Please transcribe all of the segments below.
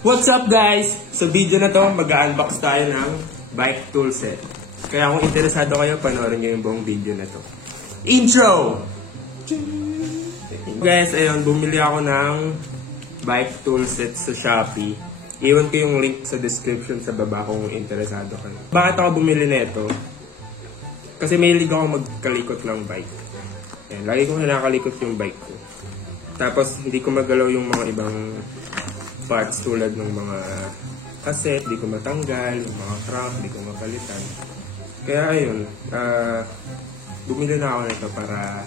What's up guys? Sa video na to, mag-unbox tayo ng bike toolset. Kaya kung interesado kayo, panoorin nyo yung buong video na to. Intro! Guys, ayun, bumili ako ng bike toolset sa Shopee. Iwan ko yung link sa description sa baba kung interesado kayo. Bakit ako bumili nito? Kasi mahilig ako magkalikot ng bike. Ayan, lagi kong kinakalikot yung bike ko. Tapos, hindi ko magalaw yung mga ibang parts tulad ng mga cassette, di ko matanggal, yung mga crank, di ko mapalitan. Kaya ayun, bumili na ako nito para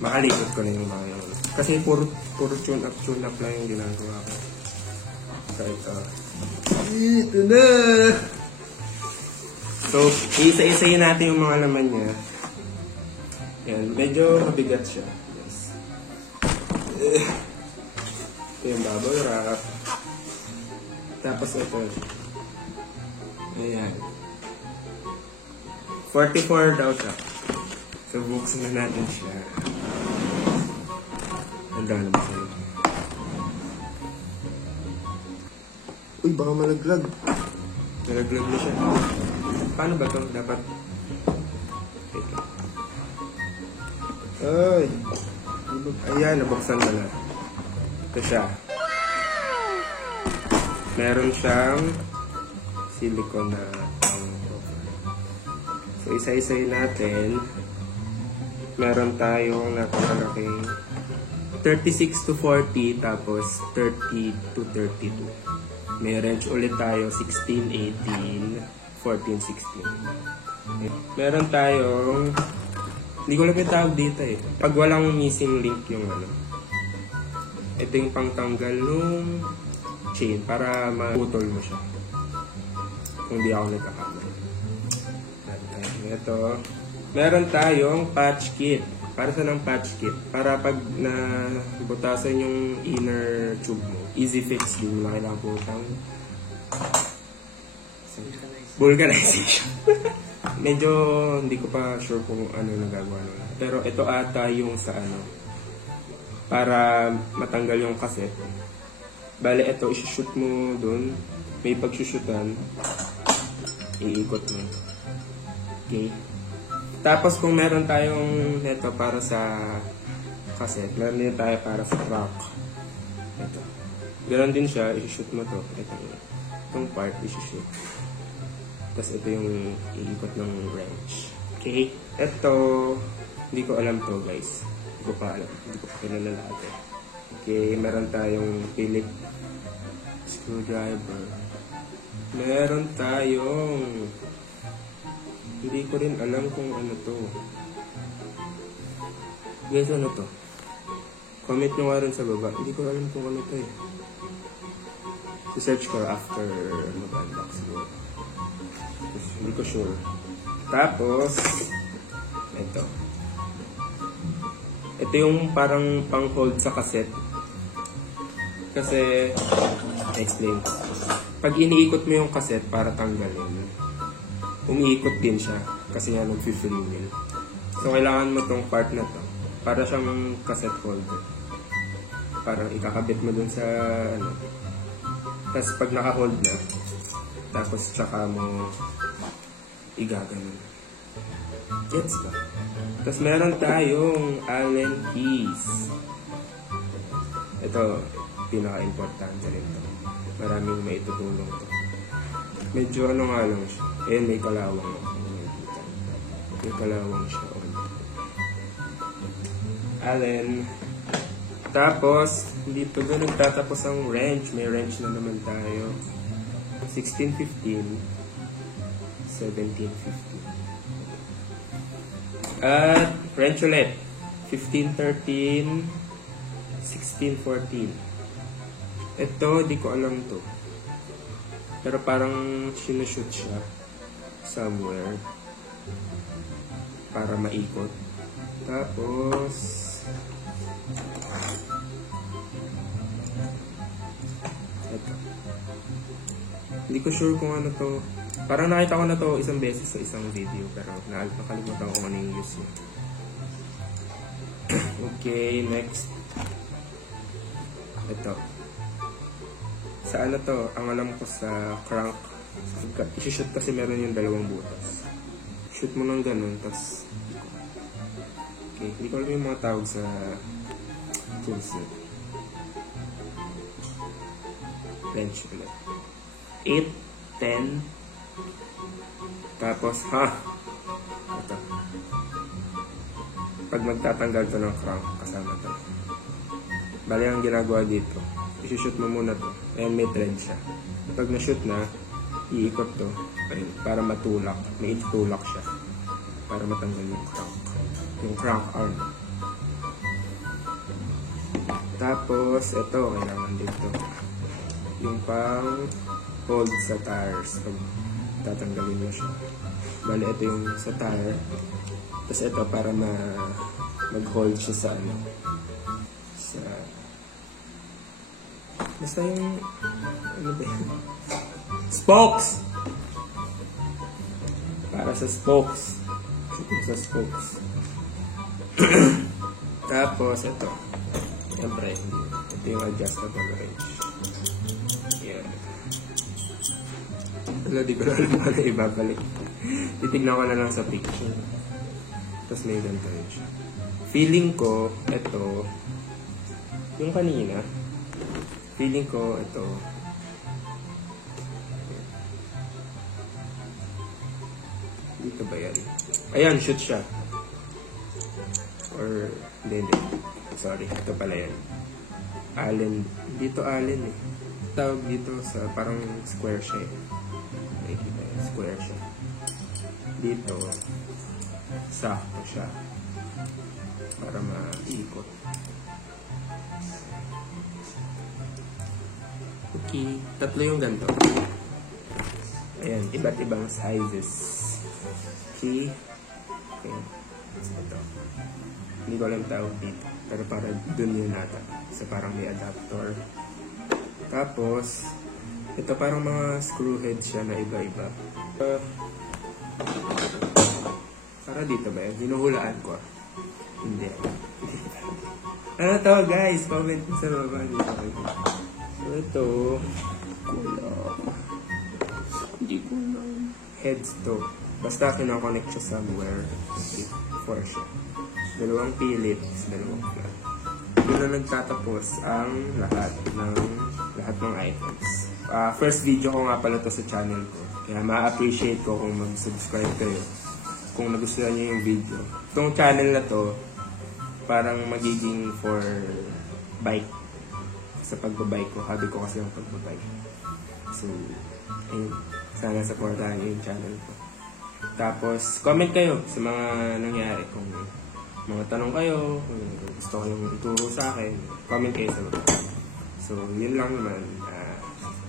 makalikot ko na yung mga yun. Kasi puro tune up lang yung ginagawa ko. So ito na! So, isa-isayin natin yung mga laman niya. Yan, medyo mabigat siya. Yes. Ito yung bubble wrap. Tapos ito. Ayan. 44 daw siya. So, buksan na natin siya. Handa na ba sa'yo? Uy, baka malaglag. Malaglag na siya. Paano ba ito? Dapat... Ito. Ay! Ayan, nabuksan na na. Ito siya. Meron siyang silicone na cover. So, isa-isayin natin. Meron tayong napakalaking 36 to 40, tapos 30 to 32. May range ulit tayo, 16, 18, 14, 16. Meron tayong, hindi ko lang yung tawag dito eh. Pag walang missing link yung ano. Ito yung pangtanggal nung chain para maputol mo siya. Kung di ako nagkakamali. Ito. Meron tayong patch kit. Para sa ng patch kit. Para pag nabutasan yung inner tube mo. Easy fix. Di mo na kailangan putang. Vulcanization. Medyo hindi ko pa sure kung ano nagagawa nila. Pero ito ata yung sa ano. Para matanggal yung cassette. Bale, ito, isushoot mo dun. May pagsushootan. Iikot mo. Okay. Tapos, kung meron tayong neto para sa cassette, meron din tayo para sa crank. Ito. Ganon din siya, isushoot mo to. Itong part, isushoot. Tapos, ito yung iikot ng wrench. Okay. Ito, hindi ko alam to, guys. Hindi ko pa alam. Hindi ko pa kilala lahat eh. Okay, meron tayong Phillips screwdriver. Meron tayong... Hindi ko rin alam kung ano to. Guys, ano to? Comment nyo nga rin sa baba. Hindi ko alam kung ano to eh. Search ko after mag-unbox mo. Hindi ko sure. Tapos, ito. Ito yung parang pang-hold sa cassette. Kasi, explain ko. Pag iniikot mo yung cassette para tanggalin, umiikot din siya. Kasi nga nag-free wheel. So, kailangan mo tong part na to. Para siyang cassette holder. Parang ikakabit mo dun sa, ano. Tapos, pag naka-hold na, tapos tsaka mo igaganon. Gets ba? Tapos meron tayong Allen keys. Ito, pinaka-importante rin to. Maraming maitutulong to. Medyo ano nga lang siya. Ayan, may kalawang. May kalawang siya. Allen. Tapos, hindi pa doon nagtatapos ang wrench. May wrench na naman tayo. 16-15. 17-15. At wrench ulit. 15-13. 16-14. Ito, di ko alam to. Pero parang sinushoot siya somewhere para maikot. Tapos ito. Hindi ko sure kung ano to. Parang nakita ko na to isang beses sa isang video, pero nakalimutan ko ano yung use niya. Okay, next. Ito. Sa ano to, ang alam ko sa crank, isi-shoot kasi meron yung dalawang butas. Shoot mo ng ganun, tas okay, hindi ko alam yung mga tawag sa tools na. Wrench ulit. 8, 10, tapos, ito. Pag magtatanggal to ng crank, kasama to. Bali ang ginagawa dito, isushoot mo muna to. Ayan, may thread siya. Pag na-shoot na, iikot to. Ayun, para matulak. May itulak siya. Para matanggal yung crank. Yung crank arm. Tapos, ito, kailangan dito. Yung pang hold sa tires. Pag tatanggalin mo siya. Bali, ito yung sa tire. Tapos ito, para mag-hold siya sa ano. Sa... Basta yung... Ano ba yun? Spokes! Para sa spokes. Sa spokes. Tapos, ito. Siyempre, ito yung adjustable wrench. Yan. Wala, di ko na alam kung ano ibabalik. Titignan ko na lang sa picture. Tapos may ganito rin siya. Feeling ko, ito, yung kanina, feeling ko, ito, dito ba yan? Ayan, shoot siya. Or, hindi. Sorry, ito pala yan. Allen. Dito Allen eh. Tawag dito sa parang square siya eh. Nakikita yun, square siya. Dito, sakto siya. Para maikot. Okay, tatlo yung ganito. Ayan, iba't ibang sizes. Okay. Okay. Ito. Hindi ko alam tawag dito. Pero para dun yun nata. So parang may adapter. Tapos, ito parang mga screw head siya na iba-iba. Para dito ba yun? Hinuhulaan ko. Hindi. Ano to guys? Comment sa baba dito. So ito, kulang. Hindi kulang. Heads to. Basta kinakonect siya somewhere. For siya. Dalawang Phillips, dalawang flat. Doon na nagtatapos ang lahat ng items. First video ko nga pala to sa channel ko. Kaya ma-appreciate ko kung mag-subscribe kayo. Kung nagustuhan niyo yung video. Itong channel na to, parang magiging for bike. Sa pagbabike ko. Hobby ko kasi yung pagbabike. So, ayun. Sana supportahan niyo yung channel ko. Tapos, comment kayo sa mga nangyari. Kung mga tanong kayo, kung gusto kayong ituro sa akin, comment kayo sa baba. So, yun lang naman.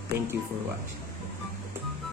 Thank you for watching.